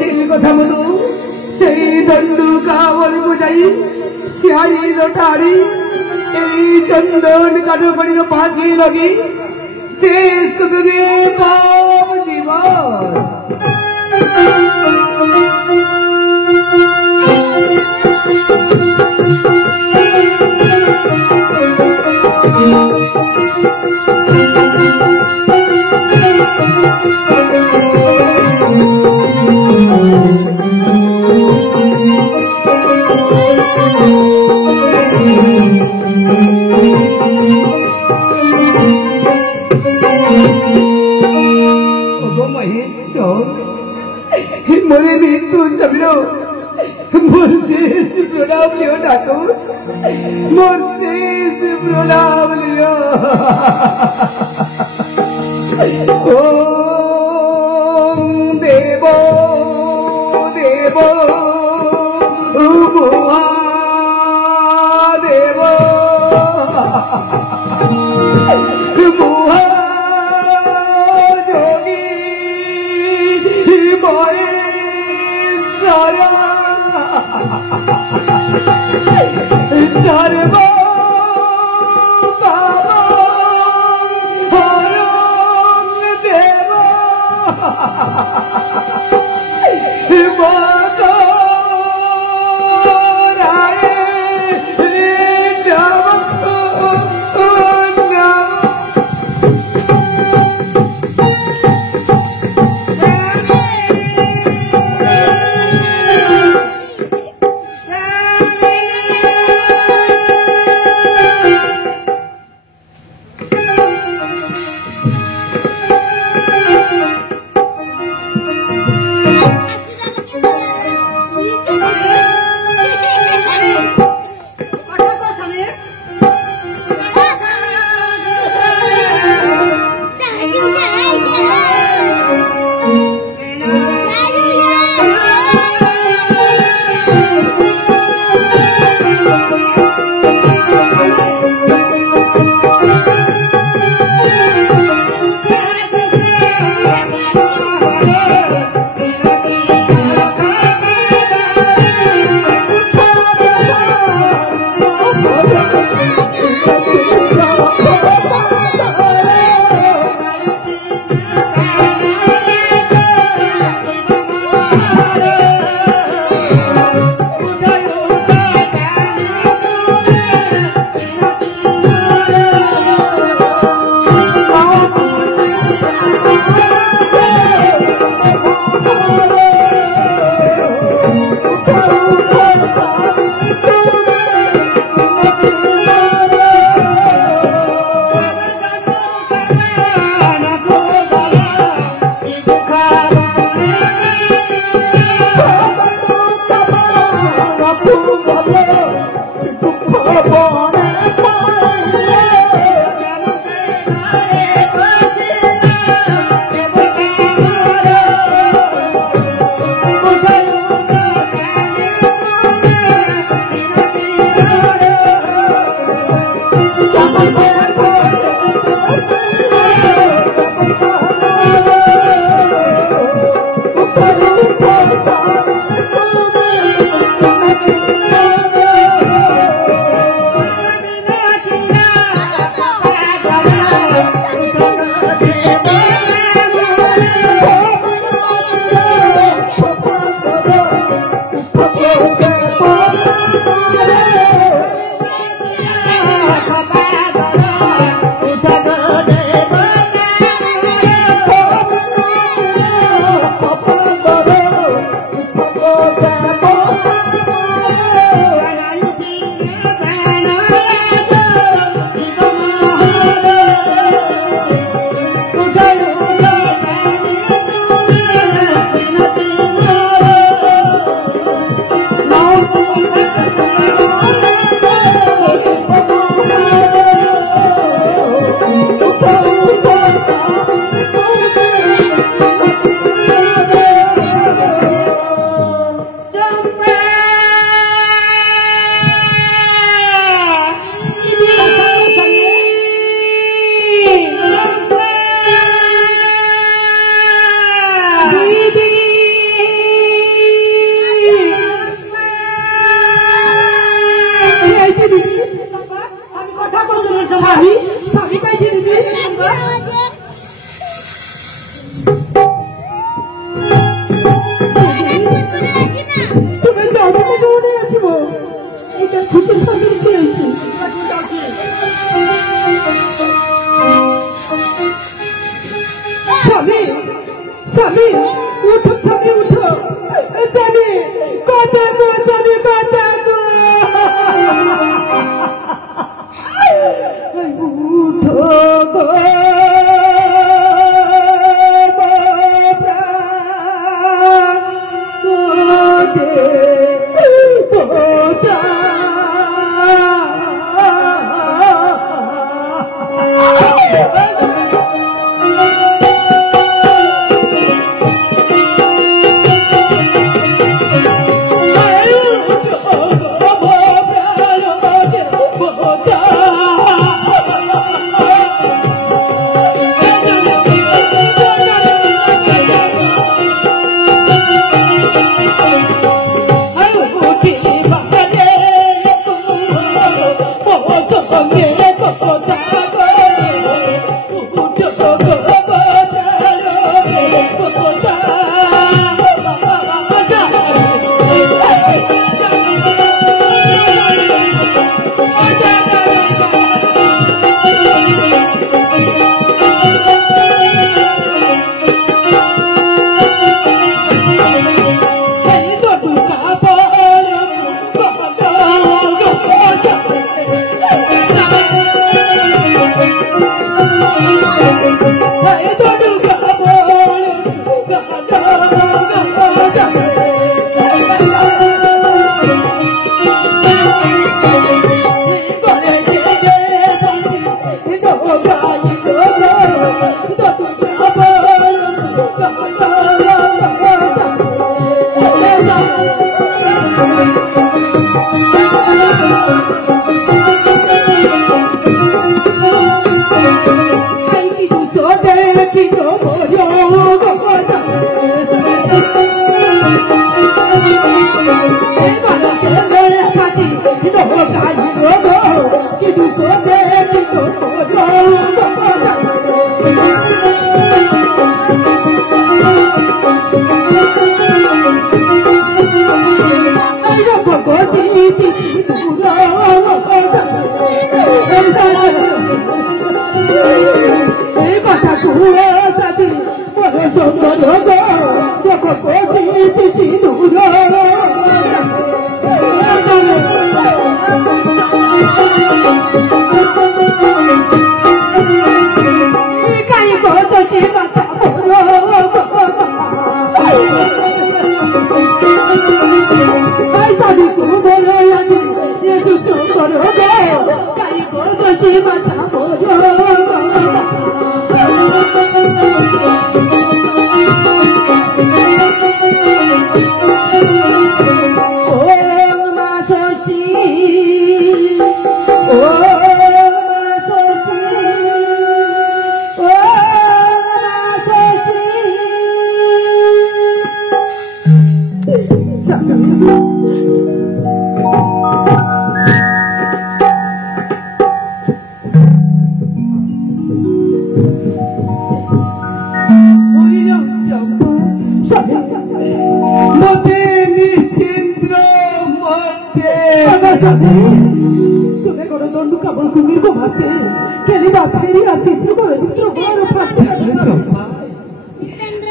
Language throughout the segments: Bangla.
সেই কথা বলো সেই দণ্ডু কাবল বুঝাই শিয়ারি রটারি এই চন্দন কাঠো করিল পাঁচি লগি শেষ করে পাও জীবন मोरे मृत्यु समझो मोर शेष प्रणाम लियो ठाकुर मोर शेष प्रणाम लियो ओम देवो देवो महादेवो सर्व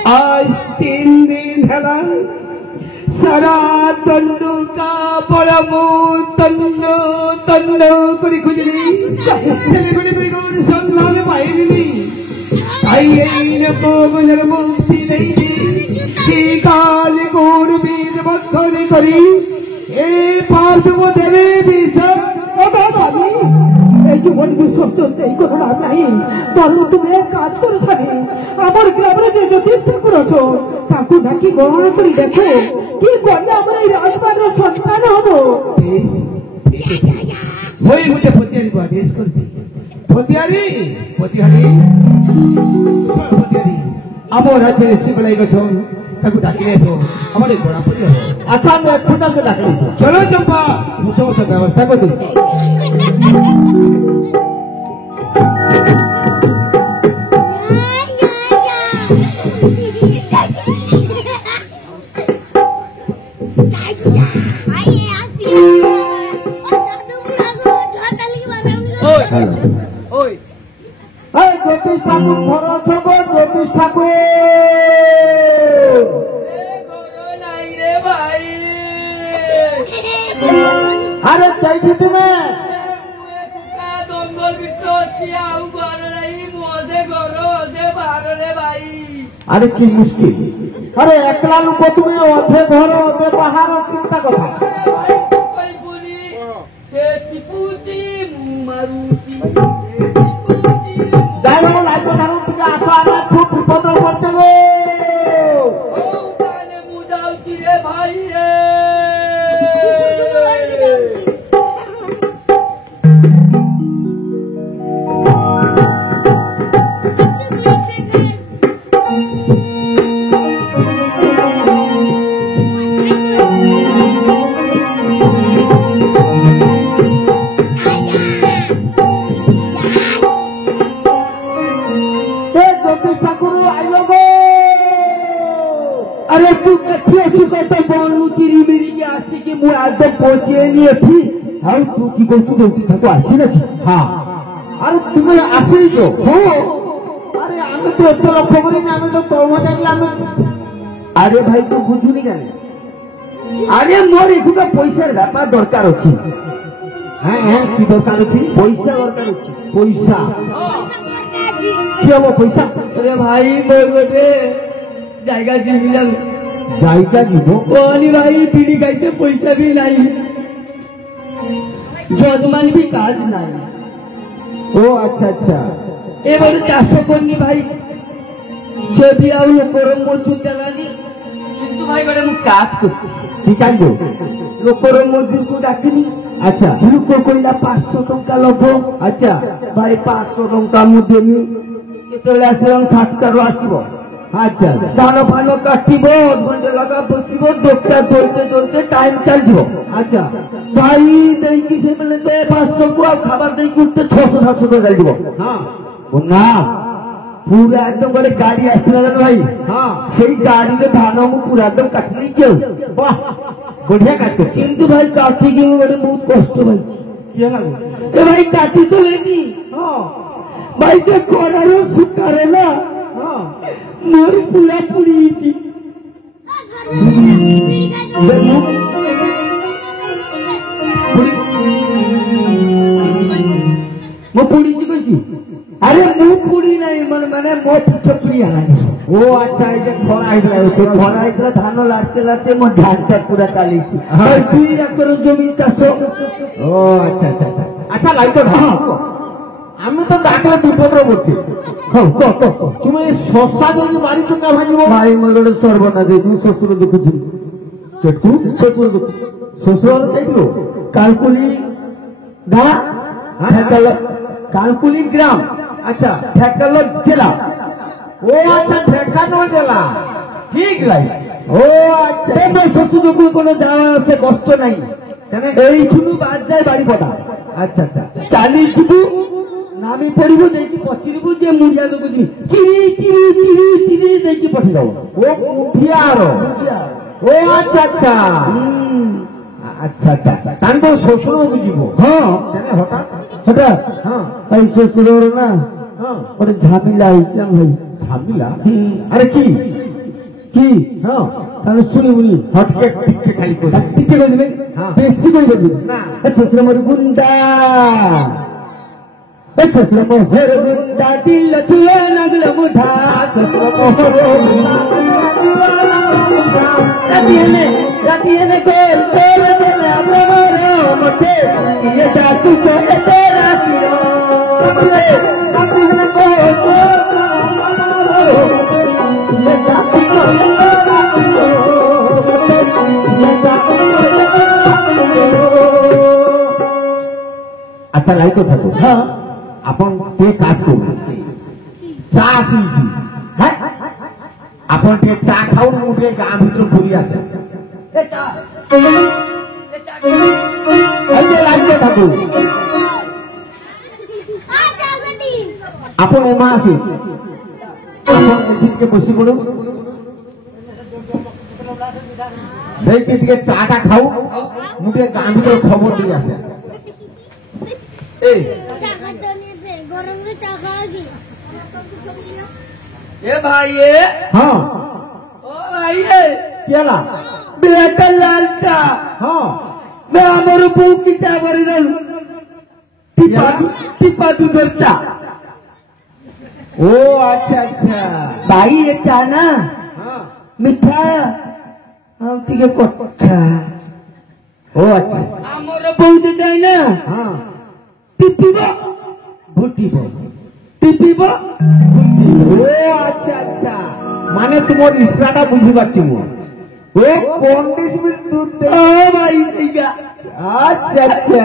आज 3 दिन है सारा तंडुका बड़मु तन्नो तन्नो करी खुजरी सेलिब्रिटी बिगुन संग्राम पाइनी आइए न को गुजर मुक्ति नहीं की काल गुर बीज बखरी करी ए पास वो देवे बीजा ओ बाबू এই জীবন বিশ্বাস চলতে এই কোনো লাভ নাই বরং তুমি এক কাজ করো স্বামী আমার গ্রামের যে জ্যোতিষ ঠাকুর আছো তাকে নাকি গণনা করে দেখো কি করলে আমরা এই রাজমানের সন্তান হবো ওই মুঝে পতিয়ারি को आदेश করছি পতিয়ারি পতিয়ারি পতিয়ারি আমার রাজ্যের শিবলাই গছো তাকে ডাকিলে তো আমাদের গোড়া পড়ি হবে আচ্ছা আমি এক ফুটাকে ডাকলি চলো চম্পা মুসো মুসো ব্যবস্থা করো জ্যোতিষ ঠাকুর ঘর ছবো জ্যোতিষ ঠাকুর আরে চাইছি তুমি আরে কি মুশকিল আরে একলা লোক তুমি অধে ঘর অধে বাহার চিন্তা কথা যাই হোক লাইট ধারণ থেকে আসো আমার খুব বিপদ পড়ছে গো মু যাচ্ছি রে ভাই রে अरे तू कथी अच्छी कहता बोलू चिरी मेरी के आसी के मुझे आज तक पहुंचे नहीं थी हाँ तू की कोई तू देती था तो आसी नहीं हाँ अरे तुम्हें आसी जो हो अरे हमें तो इतना लक्ष्य करी ना हमें तो तोड़ना चाहिए हमें अरे भाई तू बुझू नहीं जाने अरे मोर एक पैसा व्यापार दरकार अच्छी हाँ हाँ की दरकार अच्छी पैसा दरकार अच्छी पैसा क्या वो पैसा अरे भाई बोलबे জায়গা দিলাম জায়গা দিব ওনি ভাই বিড়ি খাইতে পয়সা भी নাই যজমান भी কাজ নাই ও আচ্ছা আচ্ছা এবারে চাষ করনি ভাই সে भी আর লোকরম মজুর দেলানি কিন্তু ভাই গড়ে মু কাজ করছি ঠিক আছে লোকরম মজুর কো ডাকিনি আচ্ছা লোক কইলা 500 টাকা লব আচ্ছা ভাই 500 টাকা মু দেমি কেতলে আসলাম 60 টাকা আসব আচ্ছা ধান ফান কাটিব ঘন্টা লাগা বসিব দোকটা ধরতে ধরতে টাইম চালଯିବ আচ্ছা ভাই ଦେଇକି ସେ ବେଲେ ଦେ 500 କୁ ଆଉ ଖାবার ଦେଇକି ଉঠতে 600 700 টাকা ଚାଲିଯିବ হ্যাঁ ନା ପୁରା একদম ଗୋଟେ ଗାଡି ଆସିଥିଲା ଜାଣ ଭାଇ হ্যাঁ ସେଇ ଗାଡିରେ ଧାନ ମୁଁ ପୁରା একদম କାଟି ଦେଇଛି ଆଉ বাহ বঢ়িয়া কাজ করছে କିନ୍ତୁ ଭାଇ କାଟିକି ମୁଁ ଗୋଟେ ବହୁତ କଷ୍ଟ ପାଇଛି কি লাগু ଏ ଭାଇ କାଟି ତ ଲେନି হ্যাঁ ଭାଇ ସେ ଖରାର ଶୁକାରେ ନା হ্যাঁ ମୋର ପୁରା ପୁଡିଯାଇଛି ମୁଁ পুড়িছি কইছি আরে ମୁଁ ପୁଡି ନାହିଁ ମାନେ ମୋ ପିଛ ପୁଡି ହେଲାନି ও আচ্ছা এই যে খরা হইলা ସେ ଖରା ହେଇଥିଲା ଧାନ ଲାଚତେ ଲାଚତେ ମୋ ଝାଡଟା ପୁରା ଚାଲିଛି ହଁ। 2 ଏକର ଜମି ଚାଷ ও আচ্ছা আচ্ছা আচ্ছা লাইট হ্যাঁ আমি তো ডাকলে বিপদরে পড়ছি হ্যাঁ তুমি শশা যদি মারিছ না ভাঙিব ଭାଇ ମୋର ଗୋଟେ ସର୍ବନାଶ ହେଇଛି ମୁଁ ଶ୍ୱଶୁର ଦେଖୁଥିଲି কেটু ଶ୍ୱଶୁର ଦେଖୁ শ্বশুর দেখলো କାଲକୁଲି ଗାଁ হ্যাঁ? ঠেকাল কালকুলি গ্রাম আচ্ছা ঠেকাল জেলা ও আচ্ছা ঠেকানো জেলা ঠিক লাই ও আচ্ছা ଏବେ ଶ୍ୱଶୁରକୁ কোনো যাওয়া আসে কষ্ট নাই এইঠুনু বাদ যায় বাড়ি পটা আচ্ছা আচ্ছা চালিଯିବୁ নামি পড়িବୁ ଯାଇକି ପଚାରିବୁ ଯେ ମୁଣ୍ଡିଆ ଦେଖୁଛି ଚିରି ଚିରି ଚିରି ଚିରି ଦେଇକି ପଠେଇଦବ ও মুঠিয়ার ও আচ্ছা আচ্ছা আচ্ছা আচ্ছা তাহলে তো শ্বশুর বুঝিব ହଁ হঠাৎ হঠাৎ হ্যাঁ ভাই শ্বশুরর না হ্যাঁ ଗୋଟେ ঝামেলা ହେଇଛି ভাই ঝামেলা আরে কি কি হ্যাঁ তাহলে শুনিবুনি হটকে টিকতে খালি করে ଟିକେ କହିଦେବେ ହଁ। ବେଶୀ କହିଦେବେ ନା। ଶ୍ୱଶୁର ମୋର ଗୁଣ୍ଡା ଶ୍ୱଶୁର ମୋହର ଗୁଣ୍ଡା ଦିଲ ଛୁଆ ନାଗଲ ମୁଠା ଶ୍ୱଶୁର ମୋହର ରାତି ହେଲେ ଗୋଲ ଗୋଲ ଦେଲା ମୋର ମତେ ଇଏ ଯାକୁ କହେ ତେରା କିର ରାତି ହେଲେ ଗୋଲ ଗୋଲ ଇଏ ଯାକୁ କହେ ତେରା କିର আচ্ছা লাইট থাকো হ্যাঁ আপন তে কাজ করুন চা আসিছি হ্যাঁ আপন তে চা খাও মু তে গাঁ ভিতর ঘুরি আসে লাইট থাকো আপন এমা আছে আপন এদিকে বসে পড়ুন দেখি টিকে চাটা খাও মু তে গাঁ ভিতর খবর দিয়ে আসে এই ए भाई ए হ্যাঁ ओ भाई ए কি হলা बेटा लालटा হ্যাঁ मैं अमर बू की चावरी रल टिपा तू दरचा ও আচ্ছা আচ্ছা भाई ये चा ना হ্যাঁ মিঠা ଆଉ ଟିକେ କଠା ଓ ଆଚ୍ଛା ଆମର ବହୁତ ଯାଇ ନା ହଁ ଟିପିବ ଭୁଟିବ ଟିପିବ ଓ ଆଚ୍ଛା ଆଚ୍ଛା ମାନେ ତୁମର ଇସରାଟା ବୁଝିପାରୁଛି ମୁଁ ଏ ପଣ୍ଡିତ ବି দুধ ও ভাই এইটা আচ্ছা আচ্ছা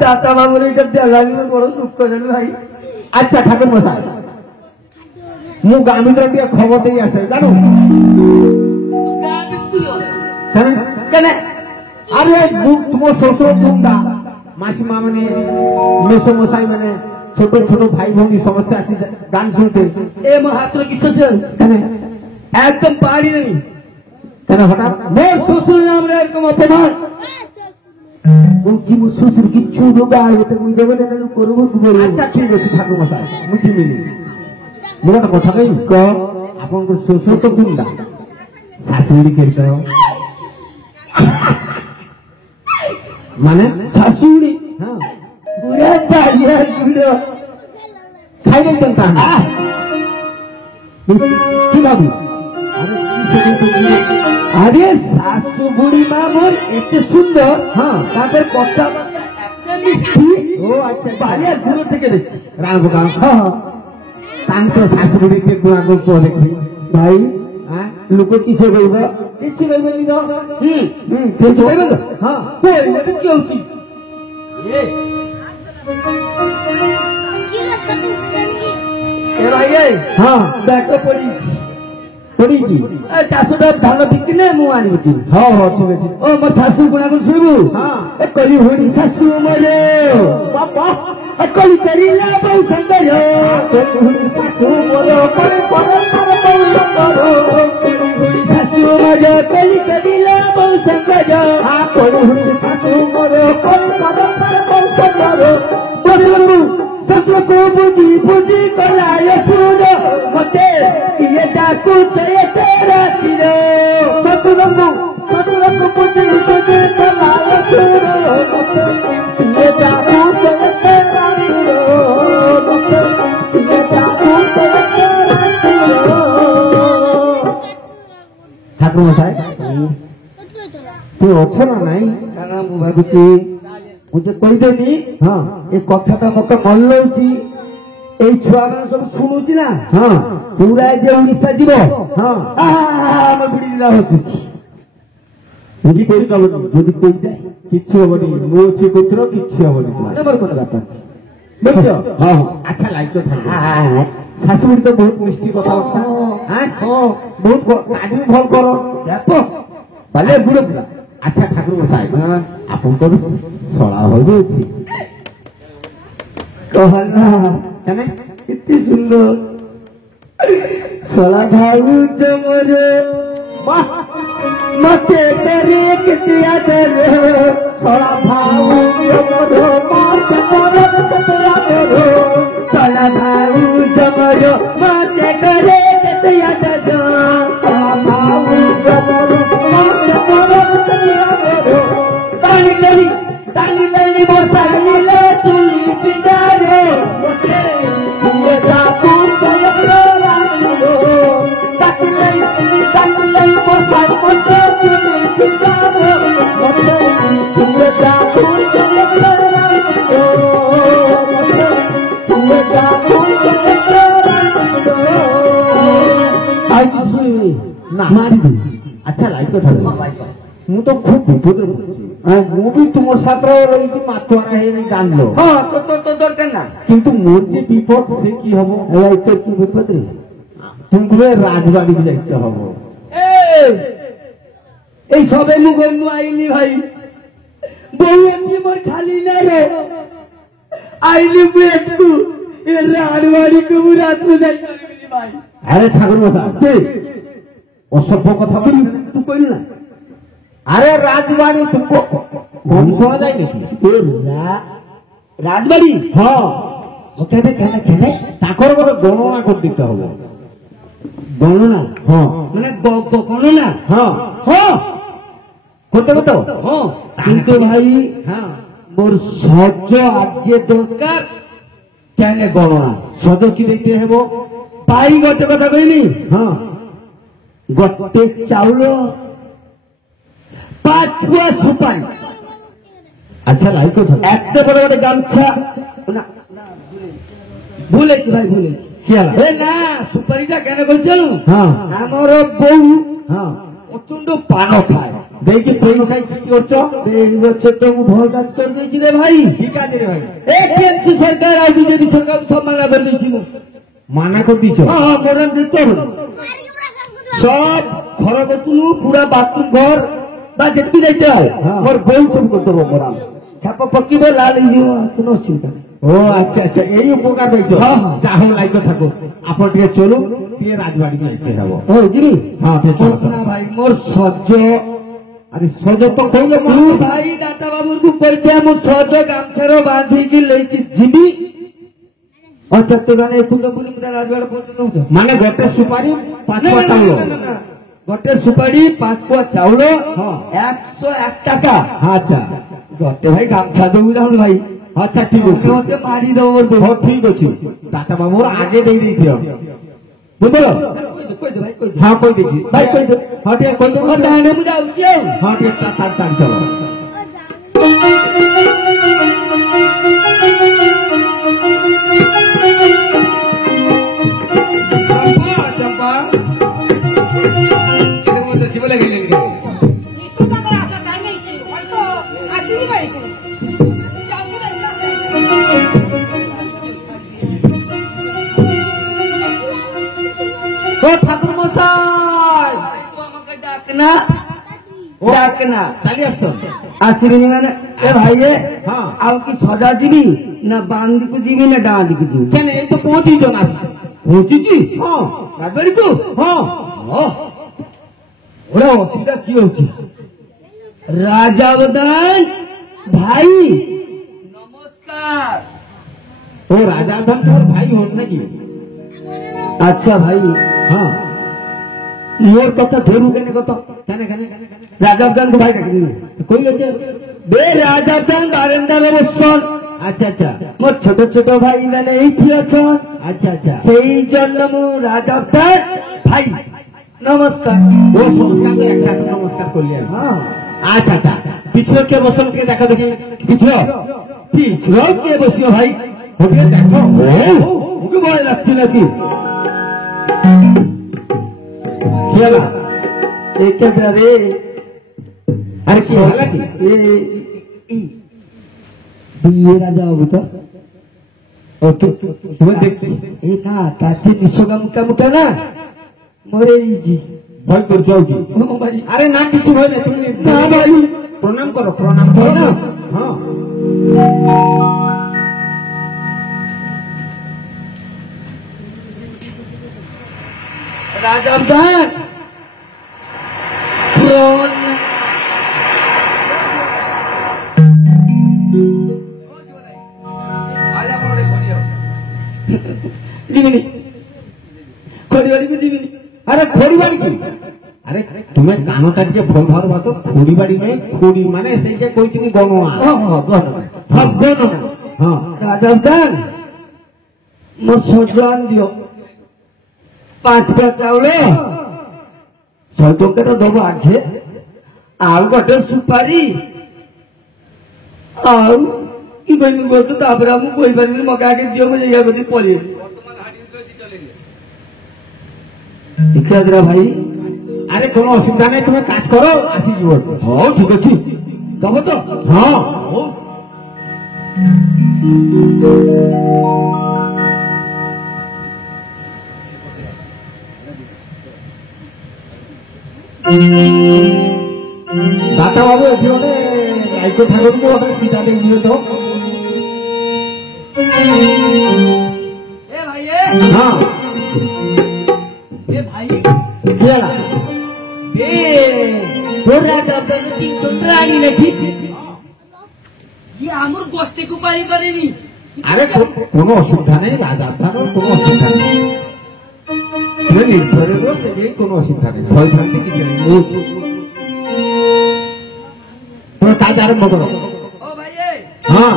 দাতা বাবুর এটা দেওয়ালি বড় সুখ করেন ভাই আচ্ছা ঠাকুর মশাই ମୁଁ ଗାଁ ଭିତରେ ଟିକେ ଖବର ଦେଇ ଆସେ ଜାଣୁ কেন আরে তুম শ্বশুর তুমটা মাসিমা মানে মেসো মশাই মানে ছোট ছোট ভাই ভৌণী সমস্ত আসি গান শুনতে এ মাত্র কিছু কেন একদম পারি নেই কেন হঠাৎ মোর শ্বশুর নামে এরকম অপমান বলছি মো শ্বশুর কিচ্ছু রোগা হতে মুই দেবে করবো আচ্ছা ঠিক আছে ঠাকুর মশাই বুঝিমিনি ମୁଁ ଗୋଟେ କଥା କହିବି କ ଆପଣଙ୍କ ଶ୍ୱଶୁର ତ ଗୁଣ୍ଡା ଶାଶୁଡ଼ି କେମିତି ମାନେ ଶାଶୁଡ଼ି ହଁ বুড়া দাঁড়িয়ে বুড়ো ଖାଇଲେ କେନ୍ତା কি ভাবি আরে শাশু বুড়ি মা মোর এতে সুন্দর হ্যাঁ তাদের কথা মিষ্টি ও আচ্ছা বাড়িয়া দূর থেকে দেখছি রাম গান হ্যাঁ ତାଙ୍କ ଶାଶୁଡ଼ିকে ଆଗ ପୁଅ ଦେଖି ଭାଇ ଲୋକ କିସ କହିବ କିଛି କହିବେନି ତ କିଛି କହିବେ ତ ହଁ কি হচ্ছে এ ভাই ହଁ ব্যাগ পড়িছি ପଡିଛି চারশোটা ধান বিক্রি নে মু আনিবি ହଁ ହଁ ଠିକ ଅଛି ও মোর শাশু গুণাগুণ শুনবু হ্যাঁ এ কলি হরি শাশু মরে ବାପା এ কলি করিলা বউ সঙ্গয় ଶାଶୁ ମୋର ପରେ ପରେ ତାର ବଉଳ କର হরি শাশু মরে কলি করিলা বউ সঙ্গয় পড়ুহুড়ি ଶାଶୁ ମୋର ପରେ ପରେ ତାର ବଂଶ କର শ্বশুরু শ্বশুরকু বুঝি বুঝি কলায় সুর মতে ইয়ে ডাকু চেয়ে রাতির শ্বশুরଙ୍କୁ শ্বশুরଙ୍କୁ ବୁଝି ବୁଝି କଲାଳ ସୁର ଇଏ ଯାକୁ ଚେତେ ରାତିର ଇଏ ଯାକୁ ଚେତେ ରାତିର ଠାକୁର ମଶାଇ ତୁ ଅଛ ନା ନାଇଁ କାରଣ ମୁଁ ଭାବୁଛି ମୁଁ ଯେ କହିଦେଲି ହଁ ଏ କଥାଟା ମତେ ଭଲ ଲାଗୁଛି এই ଛୁଆମାନେ ସବୁ ଶୁଣୁଛି ନା ହଁ ପୁରା ଯେ ଓଡିଶା ଯିବ ହଁ ଆମ ବୁଢୀ ଦିନ ହସୁଛି ବୁଝି କରିପାରୁନି ଯଦି କହିଯାଏ କିଛି ହବନି ମୁଁ ଅଛି ପୁତ୍ର କିଛି ହବନି ମୋର কোনো ব্যাপার ବୁଝଛ ହଁ ଆଚ୍ଛା ଲାଇକ ଶାଶୁଡ଼ି ତ ବହୁତ ମିଷ୍ଟି କଥାବାର୍ତ୍ତା ହଁ ବହୁତ କାজ ବି ଭଲ କର দেখো ପାଲେ ବୁଢ ପିଲା ଆଚ୍ଛା ଠାକୁର ମଶାଇ ଆପଣଙ୍କର ଶଳା ହଉଛି কহনা কেন এতে সুন্দর সলা ভাউজ মরে মতে করে কেটে আদর শলা ভাউজ মরে মতে করে কেটে আদর সলা ভাউজ মরে মতে করে কেটে আদর সলা ভাউজ মরে মতে করে কেটে আদর টানি টানি বসাইলে চুলি পিটারে মতে দিয়ে যাবো চলে রাখলো টানি বসাই মতে চুলি পিটারে মতে দিয়ে যাবো চলে রাখলো দিয়ে যাবো চলে রাখলো আর কিছু না মারি দিই আচ্ছা লাইক ঠাকুর ମୁଁ ତ ଖୁବ ବିପଦରେ ପଡୁଛି ମୁଁ ବି ତୁମ ସାଥିରେ ରହିକି ମାତୁଆରା ହେଇନି ଜାଣିଲ হ্যাঁ তো দরকার না କିନ୍ତୁ ମୋର যে বিপদ সে কি হব তো কি বিপদ রে তুমি রাজবাড়িকে যাইতে হব এই সবে মুখ আইনি ভাই বউ এমনি মোর খালি না রে আইনি একটু রাজবাড়ি কবু রাত যাই পারবি ভাই আরে ঠাকুর মশা অসভ্য কথা বলি তুই কইলি না আরে রাজবাড়ি তুমি শোনা যায় নাকি রাজবাড়ি হ্যাঁ কেন কেন কেন তাকর বড় গণনা করে দিতে হবে গণনা হ্যাঁ মানে গণনা হ্যাঁ হ্যাঁ করতে কত হ্যাঁ কিন্তু ভাই হ্যাঁ মোর সহ্য আজকে দরকার কেন গণনা সদ কি দিতে হব পাই গত কথা কইনি হ্যাঁ ଗୋଟେ ଚାଉଳ 5 ପୁଆ ସୁପାରି। আচ্ছা লাই কথা এত বড় বড় গামছা না ভুলেছি ভাই ভুলেছি কি হলো এ না সুপারিটা কেন বলছো হ্যাঁ আমার বউ হ্যাঁ প্রচন্ড পান খায় দেখি সেই খাই কি করছো এই বছর তো ভোট কাজ করে দিয়েছি রে ভাই ঠিক আছে রে ভাই এই টিএমসি সরকার আর বিজেপি সরকার সব মানা করে দিয়েছি মানা করে দিচ্ছ হ্যাঁ মোরাম দিতে হবে সব ঘর দেখুন পুরা বাথরুম ঘর বা যেটুকু যাইতে হয় হ্যাঁ। মোর বউ সব করতে হবে মোরাম ছাপা পকিবে লাল হয়ে কোনো অসুবিধা নেই ও আচ্ছা আচ্ছা এই উপকার পেয়েছো হ্যাঁ, হ্যাঁ। যা হোক লাইক থাকো আপনার ଟିକେ চলুন দিয়ে রাজবাড়ি নিয়ে যাবো ও জিনি হ্যাঁ ঠিক আছে না ভাই মোর সহ্য আরে সহজ তো কইলে তু ভাই দাতা বাবুরକୁ কইতে মু সহ্য গামছার বাঁধিকি লইকি জিবি আচ্ছা তো গানে খুঁজে খুঁজে মতে রাজবাড়ি পৌঁছে দઉં মানে গোটে সুপারি 5 না, পা না, চাউল না, না, না। গোটে সুপারি 5 পোয়া চাউল হ্যাঁ। 101 টাকা আচ্ছা গোটে ভাই গামছা দেবি না ভাই আচ্ছা ঠিক আছে মতে মারি দেব হ্যাঁ ঠিক আছে দাতা বাবু আগে দেই দিও বুঝলো কই দে ভাই কই দে হ্যাঁ কই দিছি ভাই কই দে হ্যাঁ ঠিক কই দেবো তাহলে মু যাচ্ছি হ্যাঁ ঠিক তাড়াতাড়ি চলো চম্পা এর মধ্যে শিবলে গেলেন ও ঠাকুর মশাই আমাকে ডাকনা ডাকনা চালি আসছো আসিনি মানে এ ভাই রে হ্যাঁ ଆଉ কি সজা ଯିବି না বাম দিকে ଯିବି না ডান দিকে ଯିବି কেন এই তো পৌঁছিস জন আসছে পৌঁছিছি হ্যাঁ রাজবাড়িକୁ হ্যাঁ ওরা অসুবিধা কি হচ্ছে রাজা বদান ভাই নমস্কার ও রাজা ধন তোর ভাই হোক নাকি আচ্ছা ভাই হ্যাঁ মোর কথা ধরু কেন কথা কেন কেন রাজা বদান ভাই ডাকি কইলে যে বে রাজা বদান বারেন্দার বসন আচ্ছা আচ্ছা মোর ছোট ছোট ভাই মানে এইটি আছেন আচ্ছা আচ্ছা সেই জন্য মু রাজা বদান ভাই নমস্কার ও সংস্কার একসাথে নমস্কার করলেন হ্যাঁ আচ্ছা আচ্ছা পিছলো কে বসল কে দেখা দেখি পিছলো পিছলো কে বসিও ভাই ওকে দেখো ওকে ভয় লাগছে নাকি কি হলো একেবারে আরে কি হলো কি বিয়ে রাজা বাবু তো ওকে তুমি দেখতে এ না কাছে নিঃসগা মুখা মুখা না মরে জি ভয় করছো কি আরে না কিছু হয় না তুমি না ভাই প্রণাম করো প্রণাম করো না হ্যাঁ রাজা দান প্রণ দিবিনি খড়িবাড়িকে দিবিনি আরে খড়ি বাড়ি কি আরে তুমি কানটা দিয়ে ভুল ভাবো তো খড়ি বাড়ি নেই খড়ি মানে সেই যে কই তুমি গণনা হ্যাঁ রাজা দান ମୋ ସଜାନ ଦିଅ 5 ଟା ଚାଉଳ 100 ଟଙ୍କାର ଦବ ଆଘେ ଆଉ ଗୋଟେ ସୁପାରି ଆଉ କି କହିବି ବୋତ ତାପରେ ମୁଁ କହିପାରିବିନି ମକା ଆଗେ ଦିଅ ମୁଁ ଜାয়গা କରି ପଳେଇ ଦେଖିଲା ଭାଇ আরে কোনো অসুবিধা নেই তুমি কাজ করো আসি যাব ହଉ ଠିକ ଅଛି ଦବ ତ হ্যাঁ দাতা বাবু এটি ওটা রাইকো ঠাকুরকে ওটা সিটা দিয়ে তো এ ভাই হ্যাঁ এ ভাই কি হলো বে তোর রাজা দান 300 টাকা আনি নাকি আমার গোষ্ঠীকে পারি পারেনি আরে কোনো অসুবিধা নেই রাজা থাকার কোনো অসুবিধা নেই তুমি নির্ভরে রয়েছে কোনো অসুবিধা নেই ভয় থাকতে কিছু নেই তুমি কাজ আরম্ভ করো ও ভাই হ্যাঁ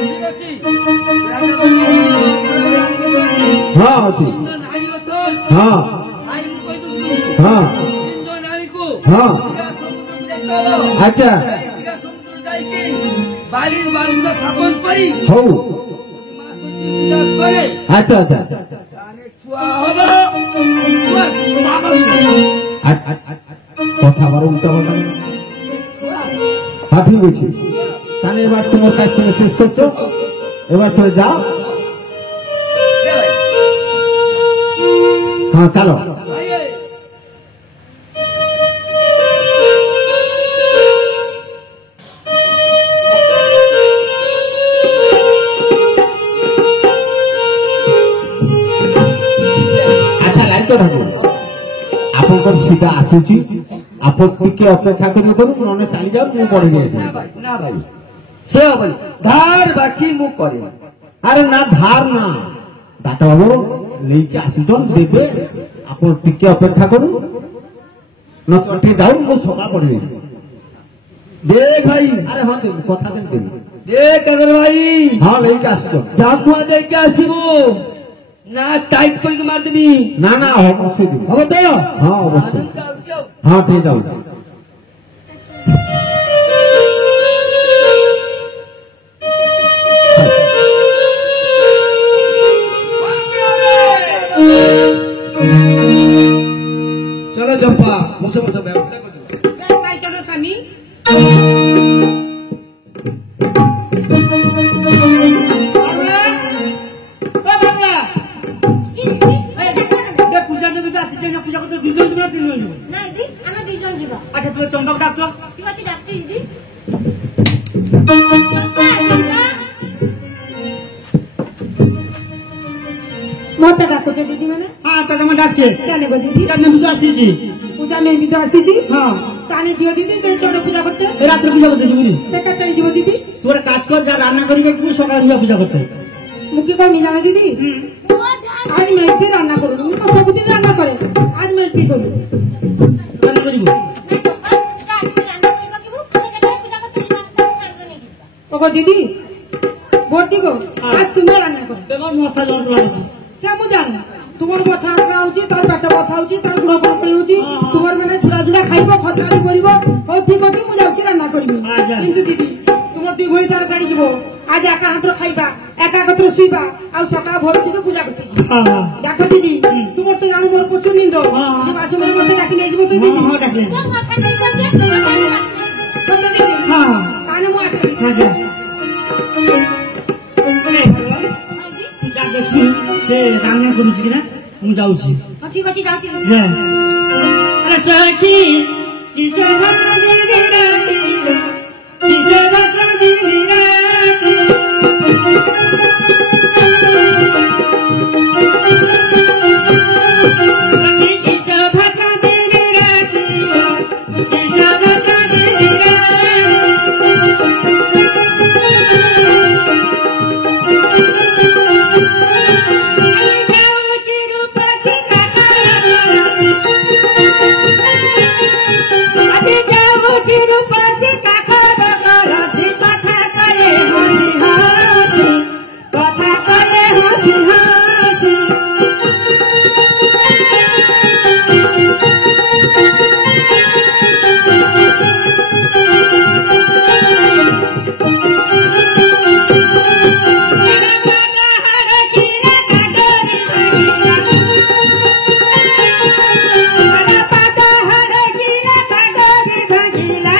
ঠিক আছে হ্যাঁ আছি নাই তো হ্যাঁ নাই কই দઉં हाँ तीन नारी को हाँ समुद्र अच्छा समुद्र जाइए बाली बालुका स्थापन करी हो पूजा करे अच्छा अच्छा ताने छुआ हबो छुआ बाबा কথা আবার উল্টা পাল্টা হ্যাঁ ঠিক আছে তাহলে এবার তোমার কাজ তুমি শেষ করছো এবার তুমি যাও হ্যাঁ চলো আচ্ছা লাইনটা থাকুন আপনার সিধা আসুচি আপন টিকে অপেক্ষা করে করুন ননে চালি যাও মু পড়ে যাই না ভাই সে হবনি ধার বাকি মু করে আরে না ধার না দাতা বাবু নেইকি আসুছন দেবে আপন টিকে অপেক্ষা করুন নটি যাও মু সকা পড়ে যাই দে ভাই আরে হ্যাঁ দেব কথা দেন দেব দে কাদের ভাই হ্যাঁ নেইকি আসছো জাকুয়া দেখে আসিব না টাইট করে মার দিবি না না অবশ্যই দেব হবে তো হ্যাঁ অবশ্যই হ্যাঁ ঠিক যাও চলো চম্পা বসে বসে ব্যবস্থা করে স্বামী পূজা দেবী তো আসছে না পূজা করতে দুজন দিন তিনজন দিব না দিদি আমরা দুইজন যাব আচ্ছা তুমি চম্পাকে ডাকছো ঠিক আছে ডাক্তার দিদি মোটা ডাক্তার দিদি মানে হ্যাঁ তা তোমার ডাকছে কেন গো দিদি পূজা দেবী তো আসিছি পূজা নেই দিদি আসিছি হ্যাঁ কানে দিও দিদি চলো পূজা করতে রাত্রে পূজা করতে দিবি দেখা টাইম দিব দিদি তোর কাজ কর যা রান্না করিবে একটু সকালে পূজা করতে মুখি কমি না দিদি আজ মেলপি রান্না করুন তো সবদিন রান্না করে আজ মেলপি করুন রান্না করিব ওগো দিদি ভর্তি গো আজ তুমি রান্না করো তোমার মাথা যন্ত্রণা হচ্ছে সে মু জানি তোমার কথা আঁকা হচ্ছে তার পেট ব্যথা হচ্ছে তার গুড় পড় পড়ে হচ্ছে তোমার মানে ঝুড়া ঝুড়া খাইব খতরানি করিব হଉ ঠিক আছে মু যাচ্ছি রান্না করিবি কিন্তু দিদি তোমার দুই ভাই তরকারি যাব আজ একা হাত খাইবা একা হাত শুইবা আর সকাল ভোর থেকে পূজা করতে দেখো দিদি তোমার তো জানো মোর প্রচুর নিন্দ যে বাসনের মধ্যে ডাকি নিয়ে যাবো তুই দিদি সত্য দিদি হ্যাঁ কানে মু আসি পূজা দেখি সে রান্না করুছি কিনা মু যাচ্ছি ঠিক আছে যাচ্ছি সখী কিশোর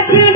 Thank you.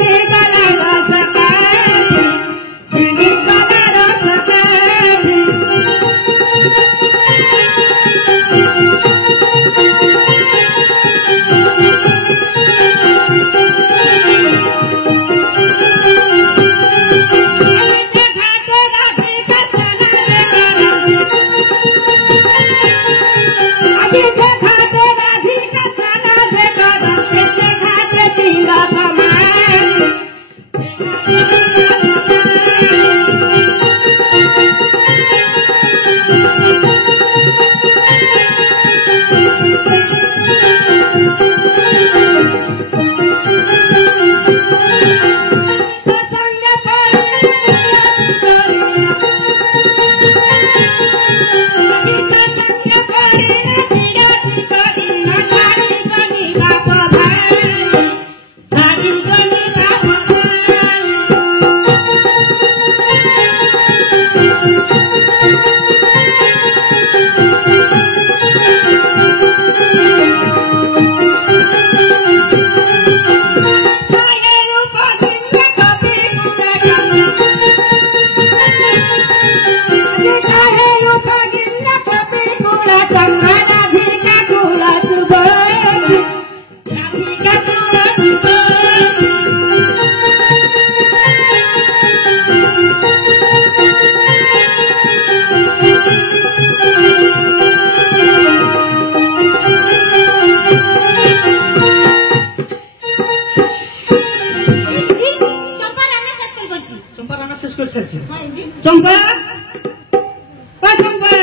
করছে চম্পা ও চম্পা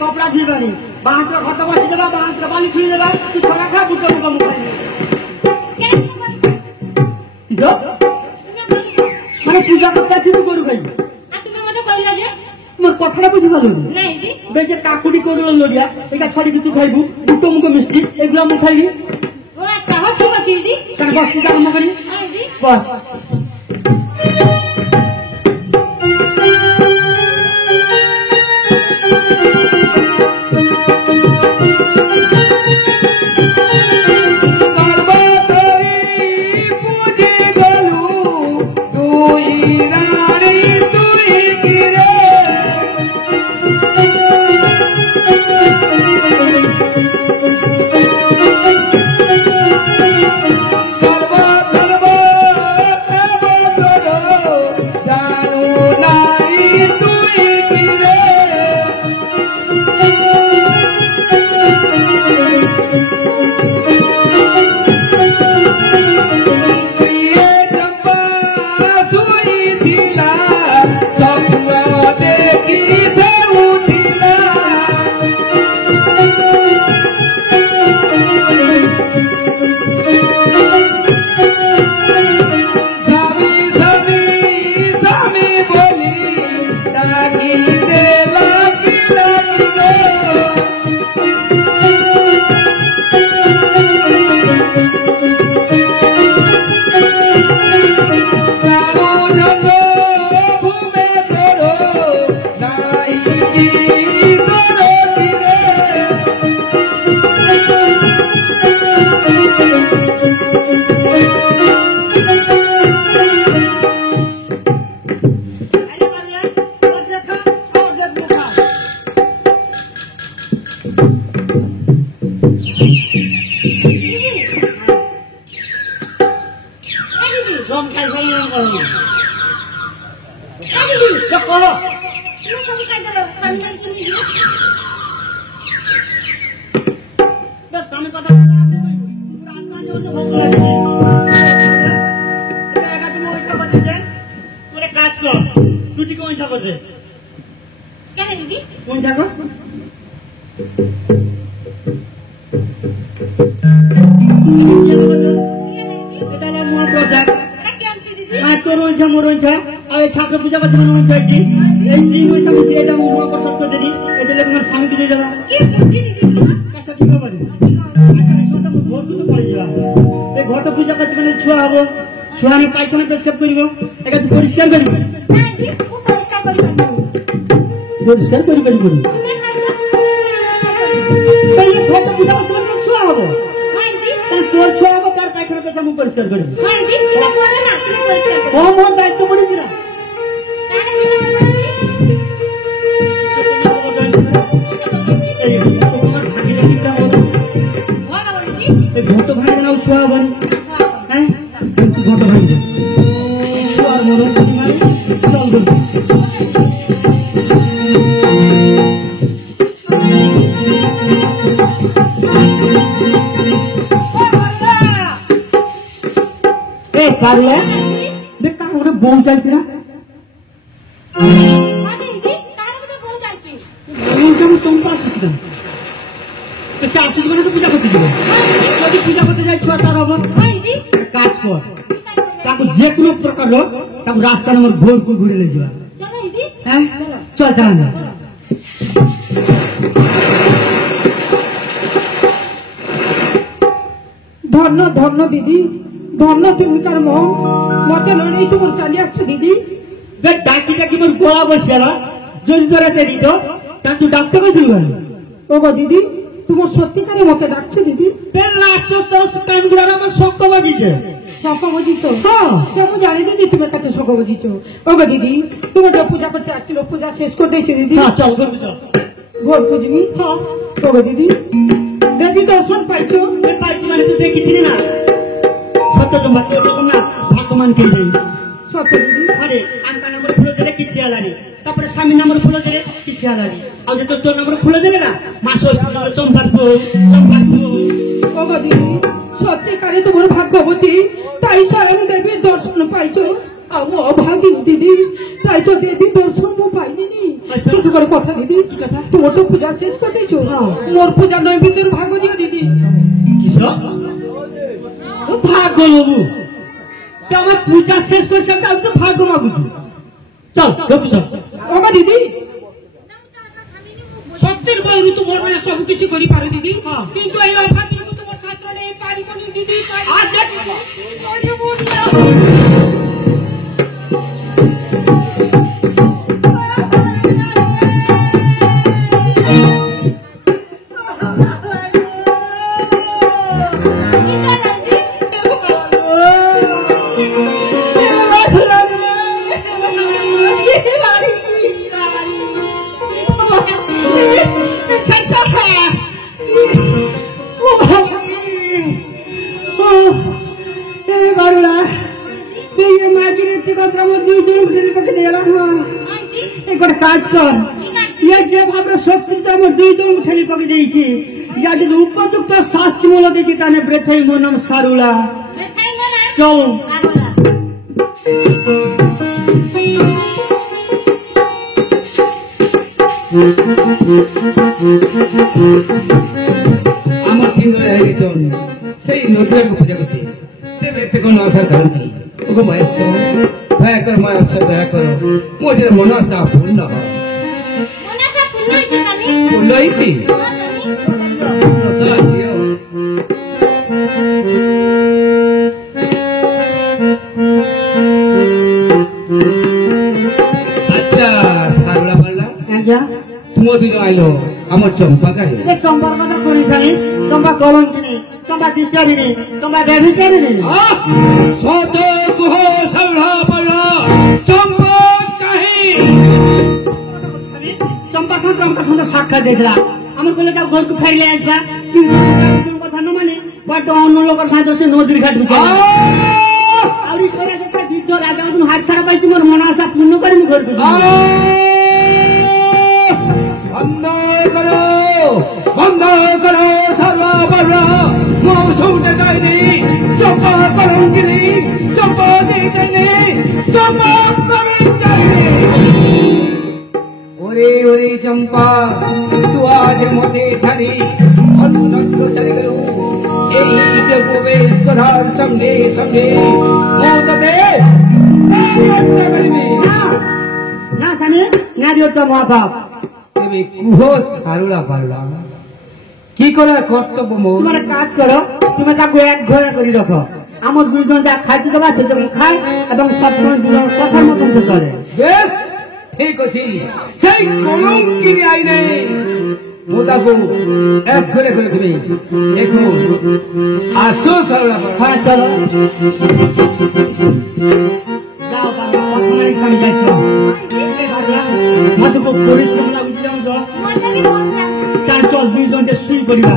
कपड़ा धीबानी बांस खत बसी देवा बांस बाली खुली देवा तू छोड़ा खा बुट मुख मुख माने पूजा करता थी करू भाई তুমি মনে কইলা যে मोर कथड़ा बुझी पालु নাই জি बे जे काकुडी कोडल लोडिया एका छड़ी तू खाइबू बुट मुख मिस्टी एगुला मु खाइबी ও আচ্ছা হচ্ছে বছি জি তার বসি কাম করি হ্যাঁ জি बस আছে কেন দিদি কোন থাকো এটা হলো মহাপ্রসাদ আর তোর ওইটা মোর ওইটা আর এই ঠাকুর পূজা করতে মানে ওইটা এই দিন ওইটা বসে এটা মহাপ্রসাদ করে দিই এটা লেগে আমার স্বামীকে দিয়ে যাবা কাজটা কি হবে ঘট পূজা করতে মানে ছুয়া হবো ছুয়া আমি পায়খানা পেচ্ছাপ করবো এটা তুই পরিষ্কার করবি পরিষ্কার করি করি করি ঘট পূজা করতে মানে ছুয়া হবো তোর ছুয়া হবো তার পায়খানা পেচ্ছাপ আমি পরিষ্কার করবি ও মোর দায়িত্ব পড়েছি না ঘট ভাঙে না ছুয়া হবো হ্যাঁ ঘট ভাঙে ছুয়া মরণ চল পারলে দেখ ওটা বউ চাইছি না চম্পা আসুক না সে আসুক মানে তো পূজা করতে দেবে যদি পূজা করতে যাই ছোয়া তার হবো কাজ কর তাকে যে কোনো প্রকার হোক তাকে রাস্তা নম্বর ভোর করে ঘুরে নিয়ে যাওয়া হ্যাঁ চল দাঁড়ান ধন্য ধন্য দিদি ধন্য তুমি তার মন মতে লড়াই তোমার চালিয়ে আসছো দিদি ডাকিটা কি মোর গোড়া বসে যদি তোরা দিত তা তুই ডাকতে পারবি ও গো দিদি তোমার সত্যিকারে মতে ডাকছে দিদি আমার শক্ত বাজিছে শখ বুঝিছ সব জানি দিদি তোমার কাছে শখ বুঝিছ ও গো দিদি তোমার পূজা করতে আসছিল পূজা শেষ করে দিয়েছে দিদি চল ঘুরবি চল ঘর খুঁজবি ও গো দিদি দেবী দর্শন পাইছো পাইছি মানে তুই দেখিছিলি না সত্য তোমার তখন না ভগবান কিনবে সত্য দিদি আরে আঙ্কা নম্বর ফুলে দিলে কিছু আলানি তারপরে স্বামীর নম্বর ফুলে দিলে কিছু আলানি আর যে তোর নম্বর ফুলে দিলে না মাস চম্পার ফুল ও গো দিদি সত্যিকারে তোমার ভাগ্যবতী তাই সারানি দেবীর দর্শন পাইছো আমি অভাগী দিদি তাই তো দেবী দর্শন পাইনি কিছু করে কথা দিদি তোমার তো পূজা শেষ করেছো মোর পূজা নৈবেদ্যের ভাগ্য দিও দিদি ভাগ্য বাবু আমার পূজা শেষ করছে আমি তো ভাগ্য বাবু চল চল ওমা দিদি সত্যের বলবি তো বলবে না সব কিছু করি পারে দিদি কিন্তু এই অভাগী তোমার ছাত্র নেই পারি বলি দিদি কাজ কর ইয়ে যেভাবে শক্তিটা আমার দুই দম খেলি পাকে দিয়েছি যা যদি উপযুক্ত শাস্তি মূল্য দিয়েছি তাহলে ব্রেথাই মোর নাম সারুলা চল আমার দিন ধরে হয়ে গেছ সেই নদীকে পূজা করতে দেবে এতে কোনো আশার কারণ নেই ওগো মহেশ্বর দয়া কর মায়া আচ্ছা দয়া করো মোদের মনাশা পূর্ণ হয় পূর্ণ হইতি আচ্ছা সারলা পারলাম তোমার দিন আইলো আমার চম্পা গায়ে চম্পার কথা করিস আমি চম্পা কলম কিনে চম্পা টিচারি নেই চম্পা ব্যবচারি নেই শত কুহ সারলা পারলা চম্পা কাহি চম্পার সঙ্গে সাক্ষাৎ দেখলাম আমার বলে তাও ঘরকে ফেরিয়ে আসবা কিন্তু কথা না মানে বড্ড অন্য লোকের সাথে সে নদীর ঘাট ঢুকে আর করে একটা যুদ্ধ রাজা হাত ছাড়া পাই তোমার মনে আসা পূর্ণ করে আমি ঘরকে বন্ধ করো সারলা পারলা মৌসুমটা যায়নি চম্পা কলঙ্কিনি চম্পা দিতে চম্পা করে যায়নি চম্পা তু আজ মতে ছাড়ি অন্যত্র চলে গেল এই যে প্রবেশ করার সঙ্গে সঙ্গে মৌততে না স্বামী না দিও তো মহাপাপ তুমি কুহ সারুলা পারলা কি করে কর্তব্য মৌ তোমার কাজ করো তুমি তাকে এক ঘরে করে রাখো আমার দুইজন যা খাইতে দেবা সে যখন খায় এবং সবসময় দুজন কথার মতন সে চলে বেশ ঠিক আছে সেই কলঙ্কিনী আইনে মোটাবু এক ঘরে ঘরে তুমি দেখুন আসো সারুলা হ্যাঁ চলো যাও বাবা স্বামী যাইছো মতো খুব পরিশ্রম লাগুছি জানো তো তার চল দুইজনকে শুই করিবা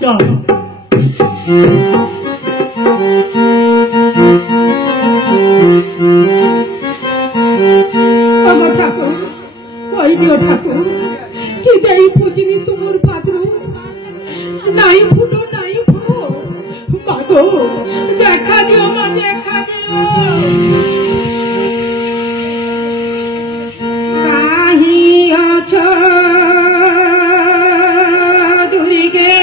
চল আমার ঠাকুর ওই দিও ঠাকুর কি দেই পুজিবি তোমার পাত্র নাই ফুটো মাগো দেখা দিও মা দেখা দিও কাহি আছো দুরিকে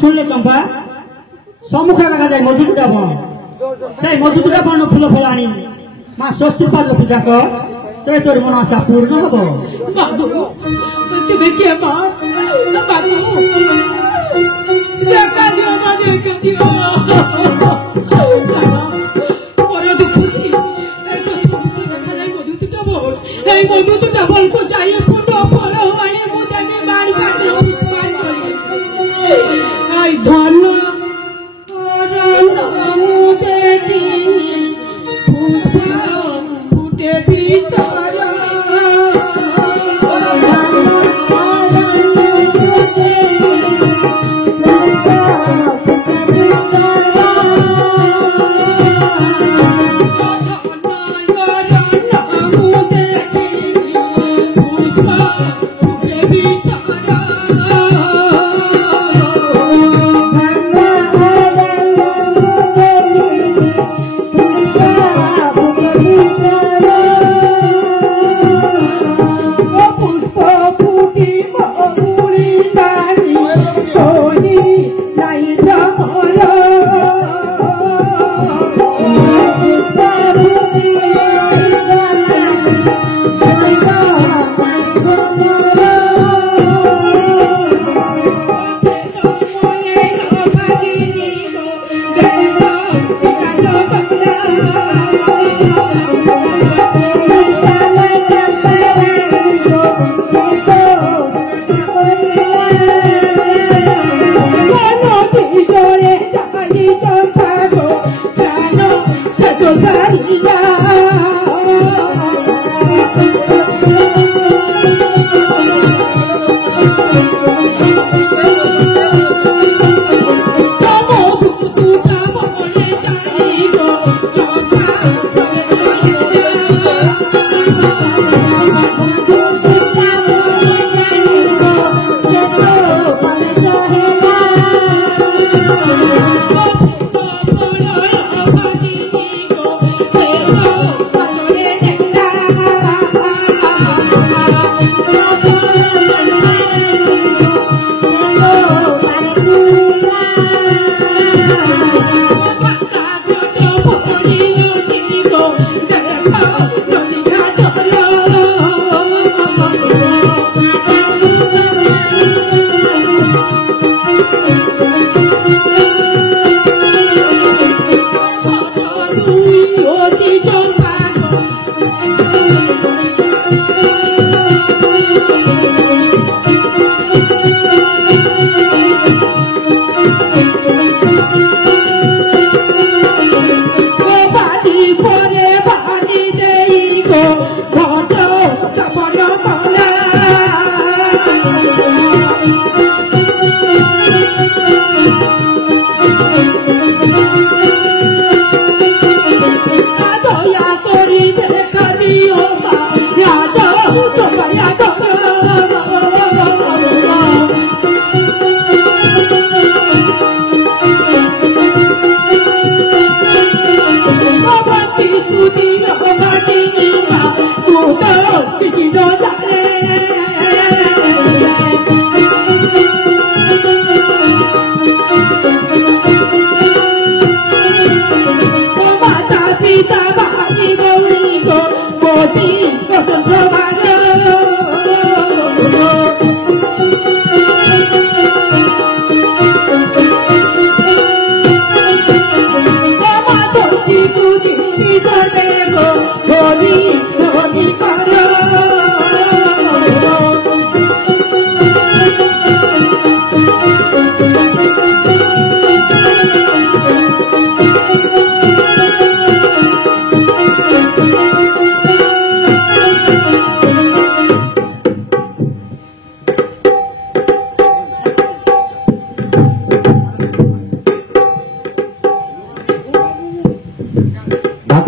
শুনলে চম্পা সম্মুখে দেখা যায় মধুপুরা বন সেই মধুপুরা বন ফুল ফল আনি মা ষষ্ঠী পাদ পূজা কর তাই তোর মন আশা পূর্ণ হব তুমি কে মা বাবু দেখা দিও মা দেখা দিও বড় দুঃখী দেখা যায় মধুপুরা বন এই মধুপুরা বন কোথায় ফুটো ফল হয় মুদানে বাড়ি কাটলো পুষ্পান করে ধন মুদে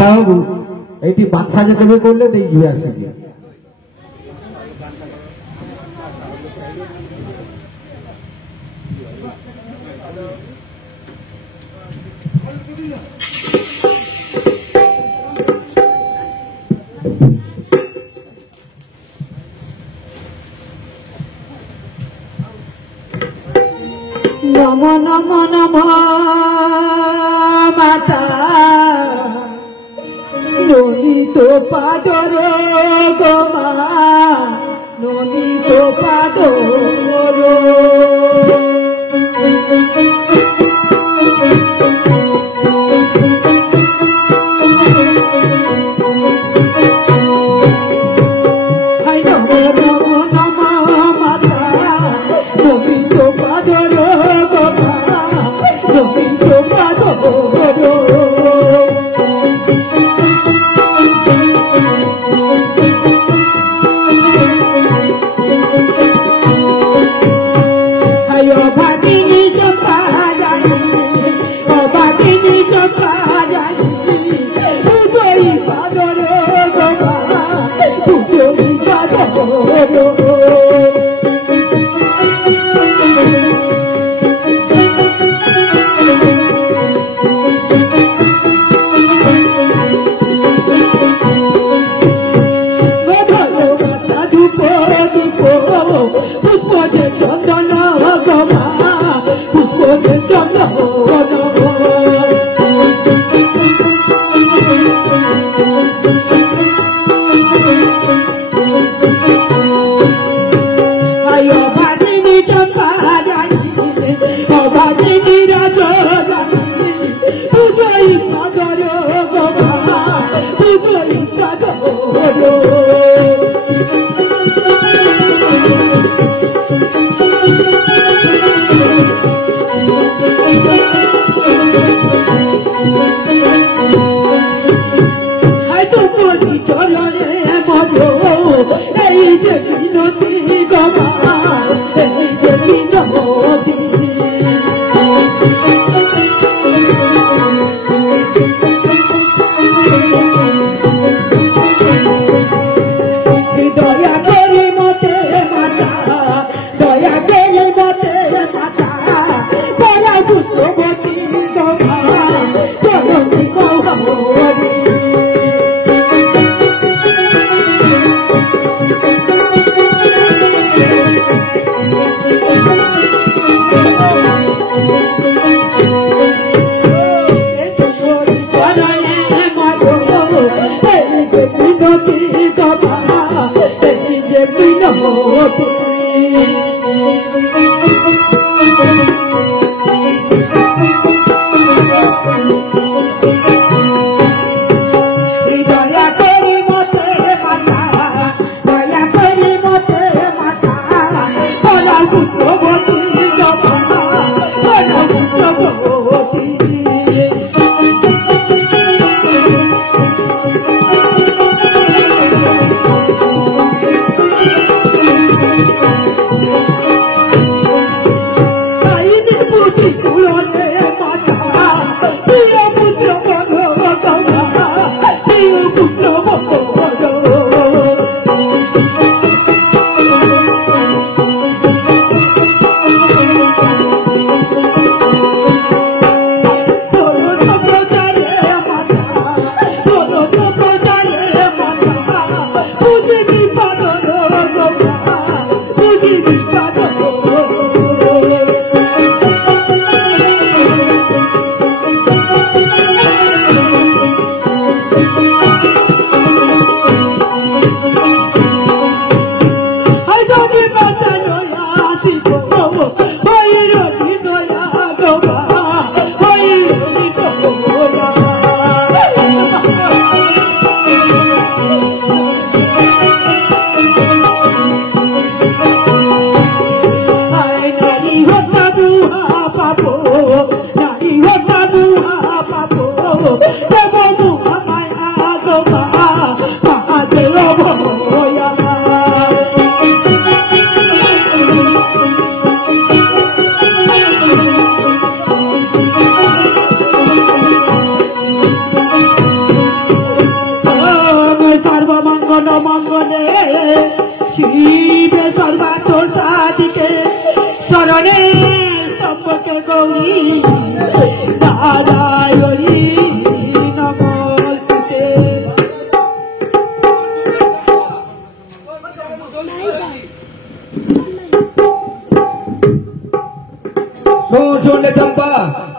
বাবু এইটি বাচ্চা যে কবে করলে দেখবে আসবে নম নম নম মাতা নমিত পাদর গোমা নমিত পাদর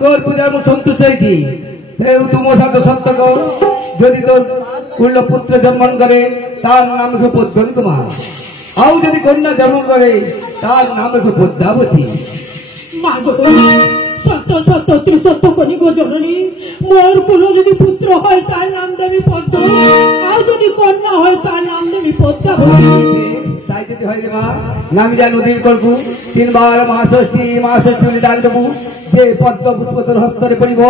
তোর পূজার মু সন্তুষ্ট হয়েছি তুমো সাথ সত্য কর যদি তোর পূর্ণ পুত্র জন্ম করে তার নাম রেখে পদ্মনী কুমার আউ যদি কন্যা জন্ম করে তার নাম রেখে পদ্মাবতী সত্য সত্য তুই সত্য করি গো জননী মোর কোন যদি পুত্র হয় তার নাম দেবী পদ্ম আর যদি কন্যা হয় তার নাম দেবী পদ্মাবতী তাই যদি হয় রে মা নাম যা নদীর করবু 3 বার মহাষষ্ঠী দান দেবু যে পদ্ম পুষ্প তোর হস্তরে পড়িব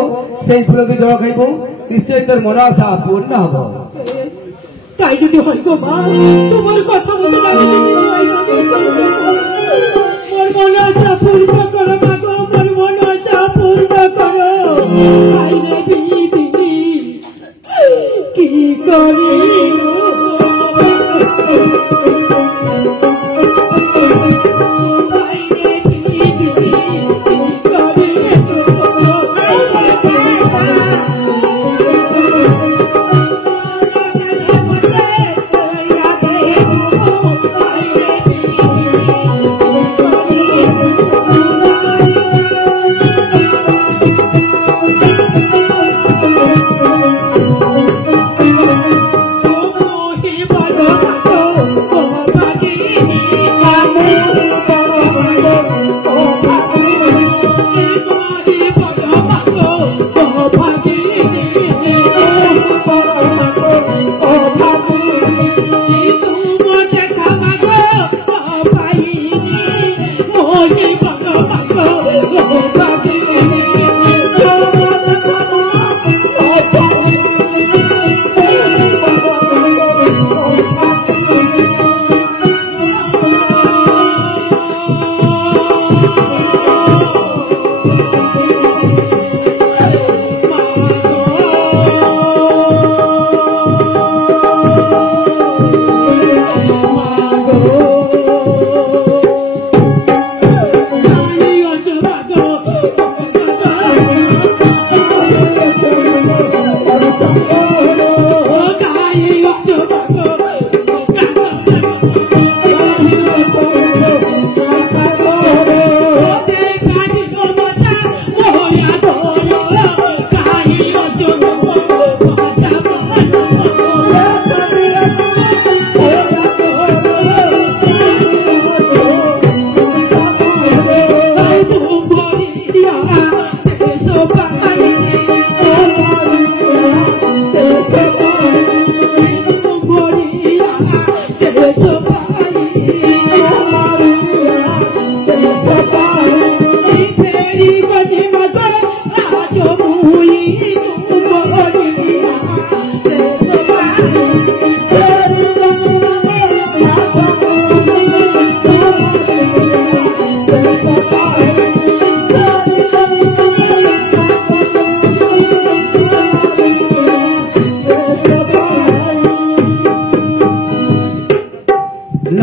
সেই ফুলকে জল খাইব নিশ্চয় তোর মনোবাসা পূর্ণ হব তাই যদি হয় গো মা তোমার কথা মতো মোর মনোবাসা পূর্ণ করো মা গো মোর মনোবাসা পূর্ণ করো কি করি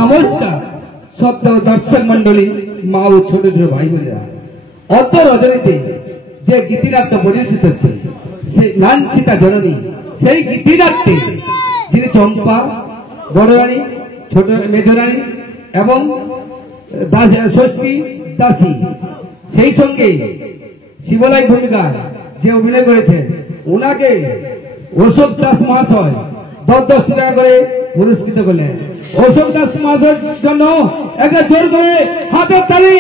নমস্কার সত্য দর্শক মন্ডলী, মা ও ছোট ছোট ভাই বোনেরা, অত রজনীতে যে গীতিনাট্য পরিবেশিত হচ্ছে সেই লাঞ্ছিতা জননী, সেই গীতিনাট্যে যিনি চম্পা, বড় রানী, ছোট মেজরানী এবং ষষ্ঠী দাসী, সেই সঙ্গে শিবলাই ভূমিকা যে অভিনয় করেছেন ওনাকে অশোক দাস মহাশয় 10 টাকা করে পুরস্কৃত করলেন। অশোক দাস মহাশয়ের জন্য একটা জোর করে হাতের তালি।